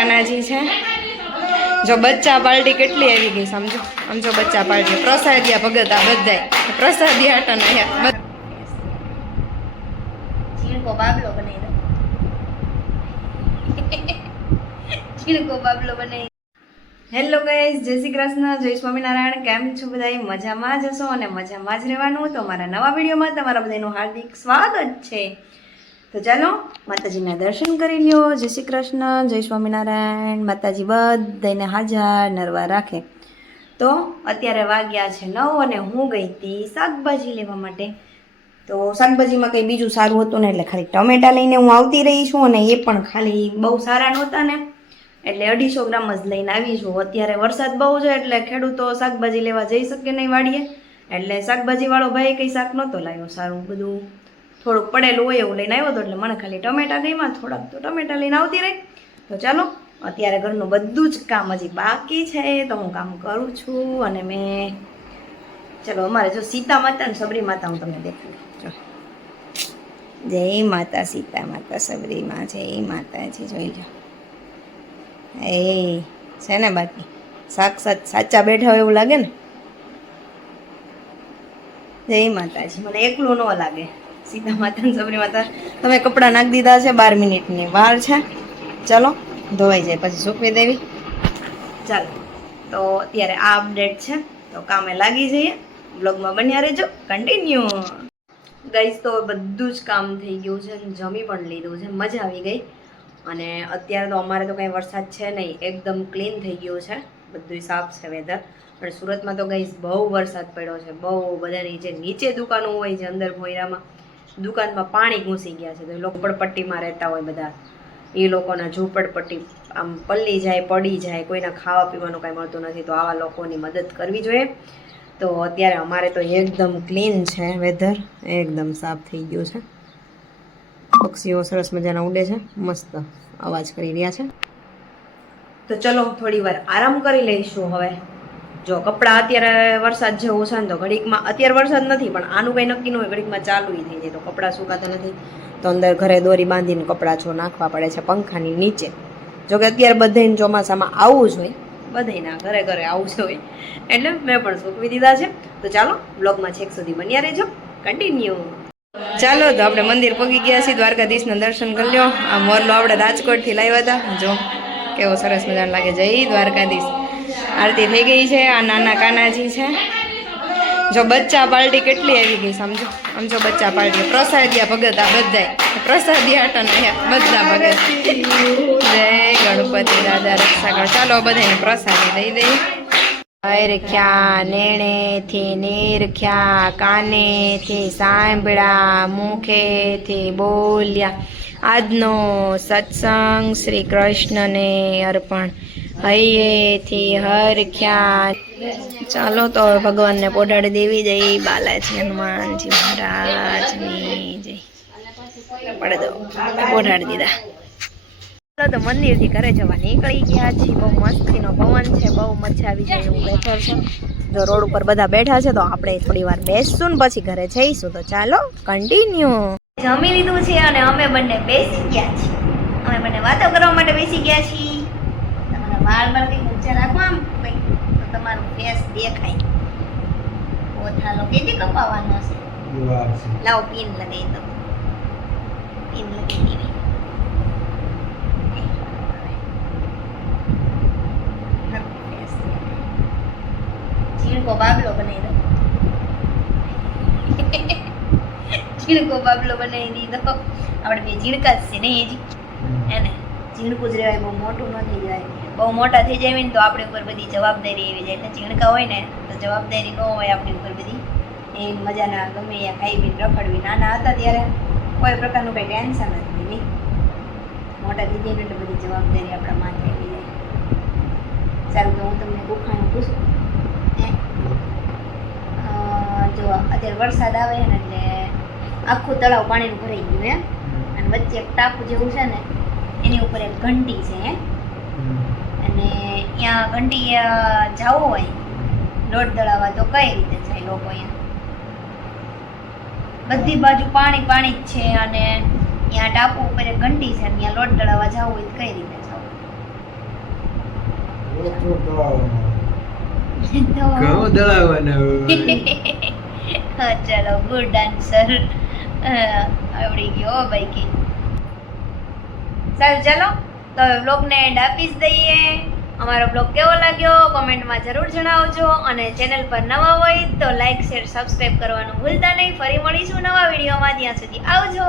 કાનાજી છે. જો બચ્ચા પાર્ટી કેટલી આવી ગઈ સમજો. આમ જો બચ્ચા પાર્ટી પ્રસાદિયા ભગત આ બધાય પ્રસાદી આટન આયા ચીણકો બાબલો બનાવી દો. ચીણકો બાબલો બનાવી. હેલો ગાઈઝ, જય શ્રી કૃષ્ણ, જય સ્વામિનારાયણ. કેમ છો બધા? મજામાં જ હશો અને મજામાં જ રહેવાનું. તો મારા નવા વિડીયોમાં તમારા બધાનું હાર્દિક સ્વાગત છે. તો ચાલો માતાજીના દર્શન કરી લ્યો. જય શ્રી કૃષ્ણ, જય સ્વામિનારાયણ. માતાજી બધાને હાજર નરવા રાખે. તો અત્યારે વાગ્યા છે 9 અને હું ગઈ હતી શાકભાજી લેવા માટે. તો શાકભાજીમાં કંઈ બીજું સારું હતું ને એટલે ખાલી ટમેટા લઈને હું આવતી રહી છું અને એ પણ ખાલી બહુ સારા નહોતા ને એટલે 250 ગ્રામ જ લઈને આવી છું. અત્યારે વરસાદ બહુ છે એટલે ખેડૂતો શાકભાજી લેવા જઈ શકે નહીં વાડીએ, એટલે શાકભાજીવાળો ભાઈ કંઈ શાક નહોતો લાવ્યો સારું, બધું થોડુંક પડેલું હોય એવું લઈને આવ્યો હતો. એટલે મને ખાલી ટમેટા ગઈમાં થોડાક તો ટમેટા લઈને આવતી રહી. તો ચાલો અત્યારે ઘરનું બધું જ કામ હજી બાકી છે તો હું કામ કરું છું. અને મેં ચલો અમારે જો સીતા માતા ને સબરી માતા હું તમને દેખાડું. જો જય માતા સીતા માતા સબરી માં, જય માતાજી. જોઈ લો એ છે ને, બાકી સાક્ષાત સાચા બેઠા હોય એવું લાગે ને. જય માતાજી. મને એકલું ન લાગે. સીતા માતા ને સબરી માતા. તમે કપડાં નાખી દીધા છે, 12 મિનિટની વાર છે. ચલો ધોવાઈ જાય પછી સૂકવી દેવી. ચાલો તો અત્યારે આ અપડેટ છે તો કામે લાગી જઈએ. બ્લોગમાં બન્યા રહેજો, કન્ટિન્યુ. ગાઈસ તો બધું જ કામ થઈ ગયું છે, જમી પણ લીધું છે, મજા આવી ગઈ. અને અત્યારે તો અમારે તો કંઈ વરસાદ છે નહીં, એકદમ ક્લીન થઈ ગયું છે, બધું સાફ છે વેધર. પણ સુરતમાં તો ગાઈસ બહુ વરસાદ પડ્યો છે, બહુ. બધાની જે નીચે દુકાનો હોય છે અંદર ભોયરામાં દુકાનમાં પાણી ઘૂસી ગયા છે. તો એ લોકો ઝૂંપડપટ્ટીમાં રહેતા હોય બધા, એ લોકોના ઝૂંપડપટ્ટી આમ પલ્લી જાય, પડી જાય, કોઈના ખાવા પીવાનું કાંઈ મળતું નથી. તો આવા લોકોની મદદ કરવી જોઈએ. તો અત્યારે અમારે તો એકદમ ક્લીન છે વેધર, એકદમ સાફ થઈ ગયું છે. પક્ષીઓ સરસ મજાના ઉડે છે, મસ્ત અવાજ કરી રહ્યા છે. તો ચલો થોડી વાર આરામ કરી લઈશું. હવે જો કપડાં અત્યારે વરસાદ જેવું છે ને તો ઘડીકમાં, અત્યારે વરસાદ નથી પણ આનું કંઈ નક્કી ન હોય, ઘડીકમાં ચાલુ થઈ જાય તો કપડાં સુકાતા નથી. તો અંદર ઘરે દોરી બાંધીને કપડાં જો નાખવા પડે છે પંખાની નીચે. જોકે અત્યારે બધાને ચોમાસામાં આવું જ હોય, બધાના ઘરે ઘરે આવું જ હોય, એટલે મેં પણ સૂકવી દીધા છે. તો ચાલો બ્લોગમાં છેક સુધી બન્યા રહેજો, કન્ટિન્યુ. ચાલો તો આપણે મંદિર પહોંચી ગયા છીએ, દ્વારકાધીશના દર્શન કરી લ્યો. આ મોરલો આપણે રાજકોટથી લાવ્યા હતા, જો કેવો સરસ મજાનો લાગે. જય દ્વારકાધીશ. આરતી થઈ ગઈ છે. આ નાના કાનાજી છે. જો બચ્ચા પાર્ટી કેટલી આવી ગઈ સમજો. આમ જો બચ્ચા પાર્ટી પ્રસાદિયા ભગત આ બધાય પ્રસાદી આટન આયા બધા ભગત. જય ગણપતિ દાદા રક્ષા કર. ચાલો બધાને પ્રસાદી દઈ દઈ. હરખ્યા નેણેથી નિરખ્યા, કાનેથી સાંભળ્યા, મુખેથી બોલ્યા. આજનો સત્સંગ શ્રી કૃષ્ણને અર્પણ. હૈયેથી હરખ્યા. ચાલો તો ભગવાનને પોઢાડી દેવી. જય બાલાજી હનુમાનજી મહારાજની જય. પડે દો પોઢાડી દીધા. તો મંદિરથી ઘરે જવા નીકળી ગયા છીએ. બહુ મસ્તીનો પવન છે, બહુ મજા આવી જાય એવું વેધર છે. જો રોડ ઉપર બધા બેઠા છે તો આપણે થોડી વાર બેસશું ને પછી ઘરે જઈશું. તો ચાલો કન્ટિન્યુ. જમી લીધું છે અને અમે બંને બેસી ગયા છીએ. અમે બંને વાતો કરવા માટે બેસી ગયા છીએ. તમારા વાળ બાળથી ઊંચા રાખવા આમ કંઈક તો તમારું ફેસ દેખાય. ઓથાલો કેજી કપાવવાનો છે? લાવો પિન લગાવી દો. પિન લગાવી દેવી. ચીણકો બાબલો બનાવી દો. ચીણકો બાબલો બનાવી દીધો. આપણે બે ઝીણકા જ છે નહીં હજી, એને ઝીણકું જ રહેવાય, બહુ મોટું ન થઈ જાય. બહુ મોટા થઈ જાય ને તો આપણી ઉપર બધી જવાબદારી આવી જાય. એટલે ઝીણકા હોય ને તો જવાબદારી ન હોય આપણી ઉપર બધી. એ મજાના ગમે એ ખાઈ પીને રખડવી. નાના હતા ત્યારે કોઈ પ્રકારનું કંઈ ટેન્શન નથી નહીં. મોટા થઈ જાય ને એટલે બધી જવાબદારી આપણા માથે આવી જાય. સારું તો હું તમને ગુખાણું પૂછું. જો અત્યારે વરસાદ આવે ને એટલે આખું તળાવ પાણીનું ભરાઈ ગયું હે, અને વચ્ચે એક ટાપુ જેવું છે ને એની ઉપર એક ઘંટી છે હે, અને ત્યાં ઘંટી જવું હોય લોટ દળાવવા તો કઈ રીતે જાય લોકો? અહીંયા બધી બાજુ પાણી પાણી જ છે અને ત્યાં ટાપુ ઉપર એક ઘંટી છે, ત્યાં લોટ દળાવવા જવું હોય તો કઈ રીતે જવું? ઘઉં દળાવવાના હા, ચલો ગુડ આન્સર. આવડી ગયો હો ભાઈ કે. સારું ચાલો તો હવે બ્લોગને એન્ડ આપી જ દઈએ. અમારો બ્લોગ કેવો લાગ્યો કોમેન્ટમાં જરૂર જણાવજો અને ચેનલ પર નવા હોય તો લાઈક શેર સબસ્ક્રાઈબ કરવાનું ભૂલતા નહીં. ફરી મળીશું નવા વિડીયોમાં. ત્યાં સુધી આવજો.